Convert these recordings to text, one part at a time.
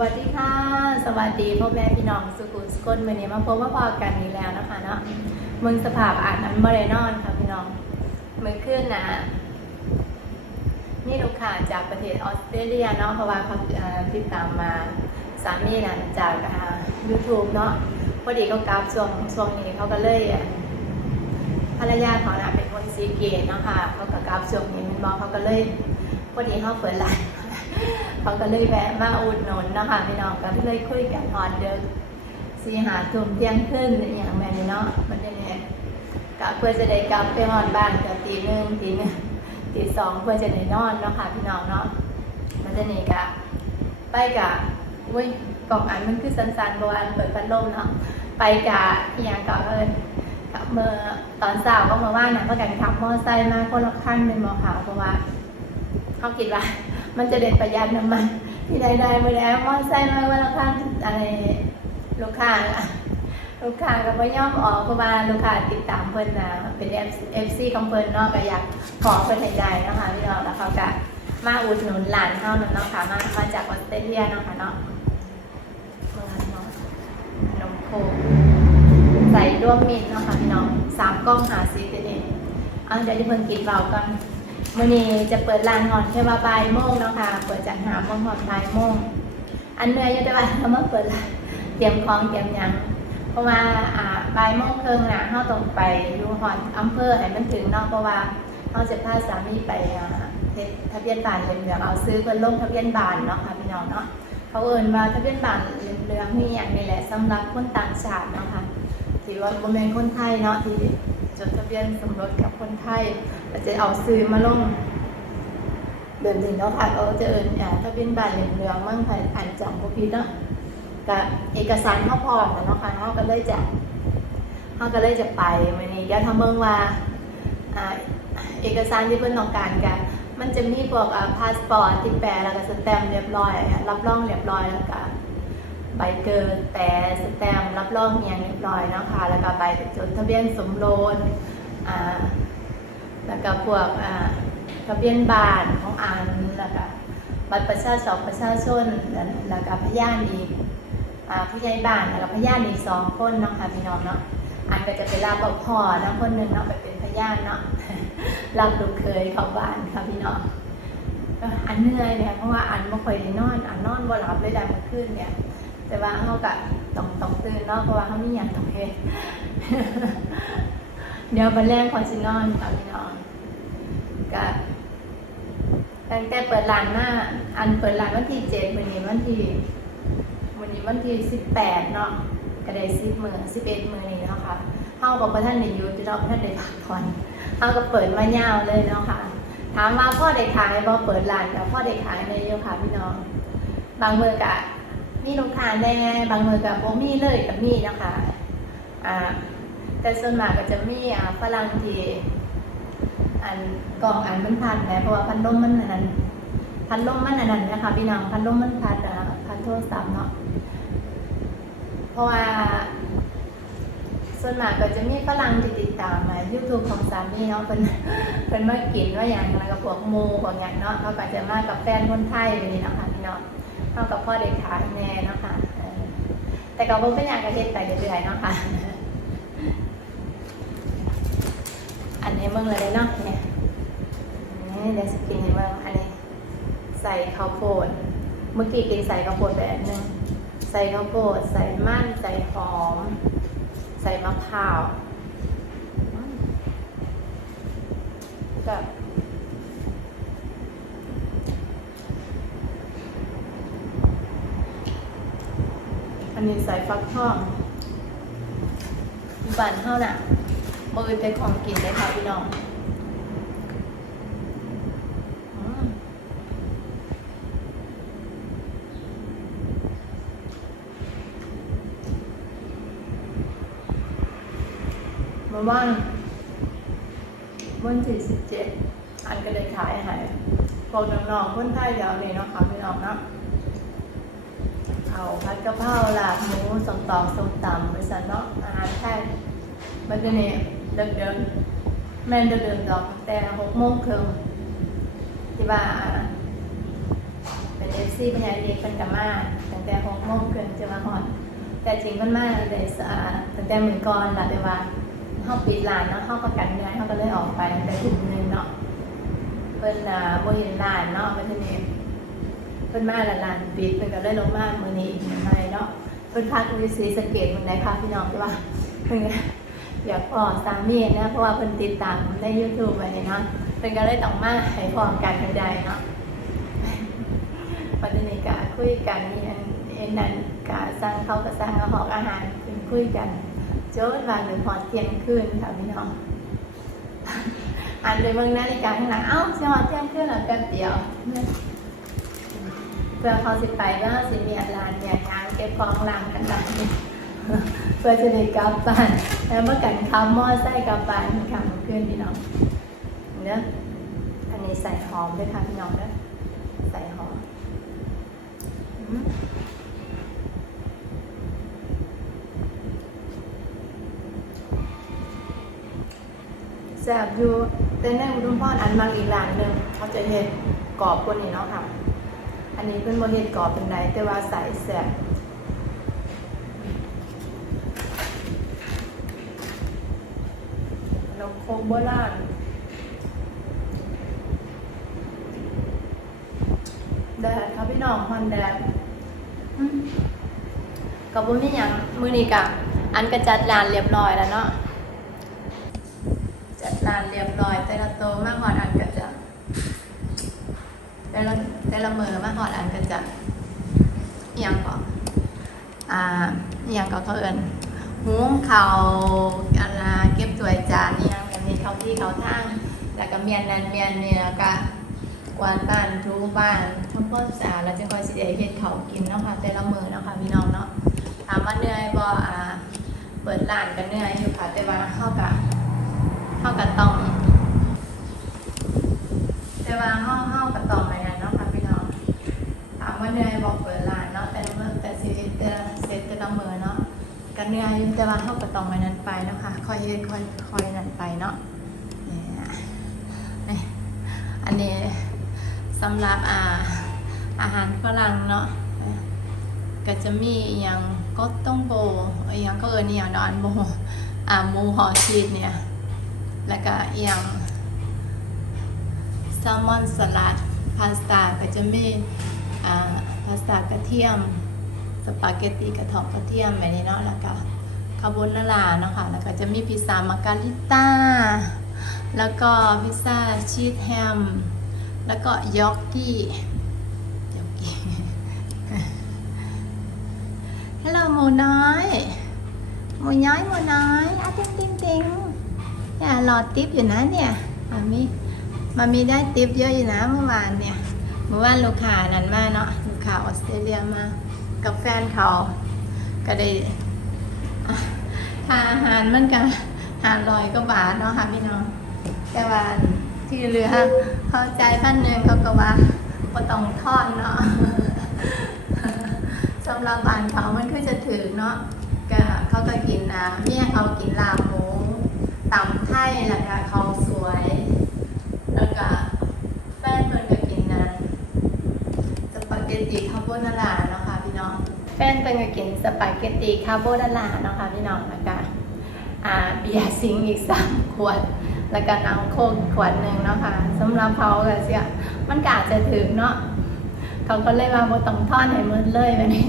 วัสดีค่ะ สวัสดีพ่อแม่พี่น้องสุขุมสกุลวันนี้มาพบว่าพอกันนี้แล้วนะคะเนาะมึงสภาพอาจนั้นบริโนอนค่ะพี่น้องมือขึ้นนะ นี่ลูกค้าจากประเทศออสเตรเลียเนาะเพราะว่าเขาติดตามมาสามีนะจากยูทูบเนาะพอดีเขากราฟช่วงช่วงนี้เขาก็เลยภรรยาเขานะเป็นคนซีเกตเนาะค่ะเขาก็กราฟช่วงนี้มันบอกเขาก็เลยพอดีเขาเปิดร้าน เขาก็เลยแวะมาอุดหนุนนะคะพี่น้องก็เลยคุยกันฮอนเดิมสีหาทุ่มเที่ยงคืนอย่างแม่นี่เนาะมันจะเนี่ยกะเพื่อจะได้กลับไปฮอนบ้านก็ตีหนึ่งตีหนึ่งตีสองเพื่อจะได้นอนเนาะค่ะพี่น้องเนาะมันจะนี่กะไปกะอุ้ยกล่องอันมันคือสันๆบวาเปิดพัดลมเนาะไปกะอหย่างก็เอิญกับเมื่อตอนเช้าก็มาว่านะเมื่อกันขับมอไซค์มาคนละขั้นเป็นมอขาวเพราะว่าเขาคิดว่า มันจะเด็ดประหยัดน้ำมันที่ใดๆมือแล้วมอไซค์มาวันละคันอะไรลูกค้าอะลูกค้าก็ไม่ย่อมออกเพราะว่าลูกค้าติดตามเพิ่นนะเป็นเอฟซีของเพิ่นเนาะก็อยากขอเพิ่นให้ได้เนาะคะพี่น้องแล้วเขาก็มาอุดหนุนหลานเฮานั่นเนาะค่ะมามาจากออสเตรเลียเนาะค่ะเนาะนาะขนมโคใส่ร่วมมิตรเนาะค่ะพี่น้องสามกล้องหาซีเป็นเองเอาเดี๋ยวที่เพิ่นกินเบาก่อน มื่อนี้จะเปิดร้านงอนแค่ว่าบ่ายโมงเนาะค่ะ เปิดจากหาโมงหอดบ่ายโมง อันเมื่อยยังได้ว่าเขามาเปิดร้านเตรียมของเตรียมยังเพราะว่าอ่าบ่ายโมงครึ่งนะเขาต้องไปอยู่หอดอำเภอให้มันถึงเนาะเพราะว่าเขาจะพาสามีไปอ่าเฮ็ดทะเบียนบ้านเหลืองเอาซื้อเพิ่นลงทะเบียนบ้านเนาะค่ะพี่น้องเนาะเขาเอินมาทะเบียนบ้านเหลืองๆนี่อย่างนี้แหละสำหรับคนต่างชาติเนาะค่ะที่ว่าบ่แม่นคนไทยเนาะที่ จดทะเบียนสมรสกับคนไทยก็จะเอาซื้อมาลงแบบนี้เนาะค่ะเขาจะเอินอ่าถ้าเป็นบ้านเหลืองมั่งค่ะอ่านจำพวกพีเนาะกับเอกสารเขาพร้อมแล้วเนาะค่ะเขาก็เลยจะเขาก็เลยจะไปวันนี้ก็ทำเบิ่งว่าอ่าเอกสารที่เพิ่อนต้องการกันมันจะมีพวกพาสปอร์ตที่แปลแล้วก็สแตมป์เรียบร้อย รับรองเรียบร้อยแล้วก็ ใบเกิดแปลสแตมรับรองอย่างเรียบร้อยนะคะ แล้วก็ใบจดทะเบียนสมรสอ่าแล้วก็พวกอ่าทะเบียนบ้านของอันแล้วก็บัตรประชาชนประชาชนแล้วแล้วก็พยานอีกอ่าผู้ใหญ่บ้านแล้วก็พยานอีกสองคนเนาะค่ะพี่น้องเนาะอันก็จะไปรับเอาพ่อนะคนหนึ่งเนาะไปเป็นพยานเนาะรับลูกเคยเข้าบ้านค่ะพี่น้องอันเหนื่อยเนี่ยเพราะว่าอันไม่ค่อยได้นอน อันนอนบ่หลับเลยได้เมื่อคืนเนี่ย แต่ว่าเขาก็ต้องต้องตื่นเนาะเพราะว่าเขาไมีอยางต้องเฮ็ดเดี๋ยววันแรกขอชินอนค่ะพี่น้องก็ตั้งแต่เปิดร้านมาอันเปิดร้านวันที่เจ็ดวันนี้วันที่วันนี้วันที่สิบแปดเนาะก็ได้สิบมือสิบเอ็ดมือนี้เนาะค่ะเฮาบอกว่าท่านได้อยู่ที่เราท่านได้พักผ่อนเฮาก็เปิดมายาวเลยเนาะค่ะ ถามว่าพ่อได้ขายบ่เปิดร้านกับพ่อได้ขายในเยอะค่ะพี่น้อง บางมือกะ มีลูกค้าแน่บางมือกะบ่มีเลยกับมีนะคะอ่าแต่ส่วนมากก็จะมีอ่าฝรั่งที่อันกล่องอันมันพันนะเพราะว่าพันลมมันอันนั้น พันลมมันอันนั้นนะคะพี่น้องพันลมมันพันอ่าพันโทรศัพท์เนาะเพราะว่าส่วนมากก็จะมีฝรั่งที่ติดตามมา YouTube ของสามีเนาะเป็นเป็นมากินว่าอย่างไรกับพวกหมูพวกอย่างเนาะเขาก็จะมากับแฟนคนไทยแบบนี้นะคะพี่น้อง เขากับพ่อเด็กขาแน่เนาะค่ะแต่ก็บ่เป็นอย่างกระเทศไปเรื่อยๆเนาะค่ะ อันนี้เบิ่งเลยเนาะเนี่ยนี่เดี๋ยวสกินให้เบิ่งอันนี้ ใส่ข้าวโพด เมื่อกี้กินใส่ข้าวโพดไปอันหนึงใส่ข้าวโพดใส่มันใส่หอม ใส่มะพร้าวกับ นนี้ใส่ฟักทองบานเท่าน่ะมือเป็นของกินเลยค่ะพี่น้องมเมื่อวานวันที่สิบเจ็ดอันก็เลยขายหารพวกน้องๆคนไทยเดี๋ยวนี้เนาะค่ะพี่น้องเนาะ เขาผัดกะเพราลาบหมูสมตองสมตำบริษัทเนาะอาหารไทยมันจะเนี่ยเดิมเดิมแม่นเดิมดอกแต่หกโมงครึ่งที่ว่าเป็นเอฟซีซีพญาเด็กเป็นกับมาตั้งแต่หกโมงเกินจะมาหอด แต่จริงมันมาตั้งแต่สอ่าตั้งแต่หมื่นก่อนละแต่ว่าเขาปิดร้านเนาะเขาประกันเงินเขาก็เลยออกไปแต่ทุ่มหนึงเนาะเพิ่นอ่าโมเห็นร้านเนาะมันจะมี เพิ่นมาและร้านปิดเพิ่นก็เลยลงมามื้อนี้อีกหนึ่งไมเนาะเพิ่นพักอยู่ศรีสะเกษเมื่อไหร่คะพี่น้องใช่ปะเพิ่นอยากพอสามีนะเพราะว่าเพิ่นติดตามใน YouTube ไว้เนาะเพิ่นก็เลยต้องมาให้พร้อมกันกันใดเนาะวันนี้ก็คุยกันนี่อันเอ็นนั้นก็สร้างเขาก็สร้างอาหารอาหารเป็นคุยกันโจ้วันหรือพอเที่ยงคืนค่ะพี่น้องอันเลยเบิ่งนาฬิกาข้างหลังเอ้าสิฮอดเที่ยงคืนแล้วแป๊บเดียว เพื่อเขาสิไปก็สิมีอาลานเนี่ยยางเก็บของหลังกันแบบนี้เพื่อจะได้กลับบ้านแล้วเมื่อกันคำหม้อไส้กลับบ้านคำขึ้นพี่น้องเนอะอันนี้ใส่หอมด้วยค่ะพี่น้องเนะใส่หอมแซ่บอยู่แต่ในอุดมพรอันบางอีกร้านหนึ่งเขาจะเห็ดกรอบกว่านี้เนาะค่ะ อันนี้เป็นโมเห็ดกรอบเป็นไดแต่ว่าใส่แซ่บนมโคกโบราณแดดครับพี่น้องฮอนแดดอืมกับบุญนี่ยังมือนี้กะอันก็จัดร้านเรียบร้อยแล้วเนาะจัดร้านเรียบร้อย แต่ละโตวมากหอดอันก็จะแต่ละ แต่ละมือมาหอดอันก็จะเอียงก่อนอ่าเอียงก็เขาเอินหุงเขาอันละเก็บถ้วยจานยงกันนี่เขาที่เขาทางแล้วก็เมียนนันเมียนเนี่แล้วก็กวาดบ้านทูบ้านทำความสะอาดแล้วจะคอยสิได้เฮ็ดเขากินเนาะค่ะแต่ละมือเนาะค่ะพี่น้องเนาะถามว่าเหนื่อยบ่อ่าเปิดร้านก็เหนื่อยอยู่ค่ะแต่ว่าเฮาก็เฮาก็ต้องแต่ว่าเฮาเฮาก็ต้อง ว่าเหนื่อยบ่เปิดร้านเนาะแต่ละมื้อแต่สิเฮ็ดแต่เสร็จแต่ละมื้อเนาะก็เหนื่อยยู่แต่ว่าเฮาก็ต้องไปนั่นไปเนาะค่ะคอยเฮ็ดคอยคอยนั่นไปเนาะเนี่ยนี่อันนี้สำหรับอาอาหารฝรั่งเนาะก็จะมีอย่างก็ต้องโบอย่างก็เอินอย่างดอนโบอ่าหมูห่อชีสเนี่ย แล้วก็อย่างแซลมอนสลัดพาสต้าก็จะมี พาสต้ากระเทียม สปาเกตตีกระเทอกกระเทียมแบบนี้เนาะแล้วก็คาโบนาร่าเนาะค่ะแล้วก็จะมีพิซซ่ามาการิต้าแล้วก็พิซซ่าชีสแฮม แล้วก็ยอกกี้ยอกกี้ฮัลโหลหมูน้อยหมูย้อยหมูน้อยอะติ๊งติ๊งติ๊งอย่ารอติปอยู่นะเนี่ยมามีมามีได้ติปเยอะอยู่นะเมื่อวานเนี่ย เมื่อวานลูกค้านั้นมาเนาะลูกค้าออสเตรเลียมากับแฟนเขาก็ได้อะค่าอาหารมันก็หาร้อยก็บาทเนาะค่ะพี่น้อง แต่ว่าที่เหลือเข้าใจพันหนึ่งเขาก็ว่าก็ต้องทอนเนาะสำหรับบานเขามันคือจะถือเนาะก็เขาก็กินนะเมี่ยเขากินลาบหมูตำไทยแล้วก็เขาสวย แล้วก็แฟนเพิ่นก็กินนะสปาเกตตีคาโบนาร่าเนาะค่ะพี่น้องแฟนเพิ่นก็กินสปาเกตตีคาโบนาร่าเนาะค่ะพี่น้องแล้วก็อ่าเบียร์ซิงอีกสามขวด แล้วก็น้ำโคกขวดหนึ่งเนาะค่ะสำหรับเขาก็เสียมันก็อาจจะถึงเนาะเขาก็เลยว่าบ่ต้องทอนให้มืดเลยแบบนี้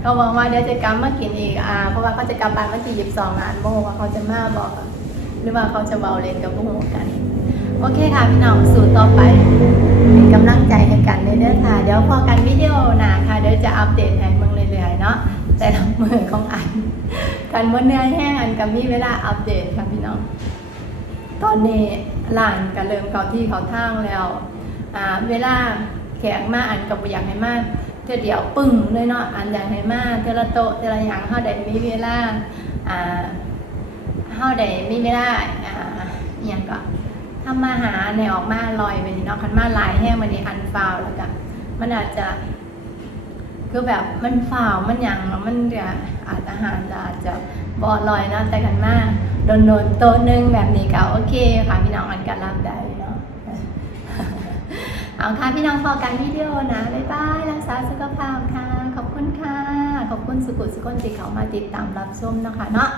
เขาบอกว่าเดี๋ยวจะกลับมากินอีกอ่าเพราะว่าเขาจะกลับบ้านวันที่ยี่สิบสองล้านโมว่าเขาจะมาบอกหรือว่าเขาจะเบาเลนกับพวกหมูกัน โอเคค่ะพี่น้องสู่ต่อไปเป็นกำลังใจให้กันเด้อค่ะ เดี๋ยวพอกันวิดีโอหนาค่ะ เดี๋ยวจะอัปเดตให้มืองเรื่อยๆเนาะแต่ละมือของอันกันบนเนื้อแห้งอันกับมีเวลาอัปเดตค่ะพี่น้อง ตอนนี้หลานก็เริ่มเขาที่เขาทางแล้วอ่าเวลาแขกมาอันกับอยากให้มาเธอเดียวปึ้งเลยเนาะอันอยากให้มาเทละโตเทละอย่างเฮาได้มีเวลาอ่าเฮาได้มีเวลาอ่าอหยังก็ ทำมาหาในออกมาลอยไปนี่เนาะคันมาลายแห้งมันนี่อันฟาวแล้วก็มันอาจจะคือแบบมันฝ่าวมันยังแล้วมันเดี๋ยอาจอาหารอาจจะบอลอยเนาะแต่กันมาโดนโดนโตนึงแบบนี้ก็โอเคค่ะพี่น้องอันกันรับได้เนาะเอาค่ะพี่น้องพอกันวิดีโอนะบ๊ายบายรักษาขอบคุณค่ะ ขอบคุณสุกุสุกนที่เขามาติดตามรับชมนะคะเนาะ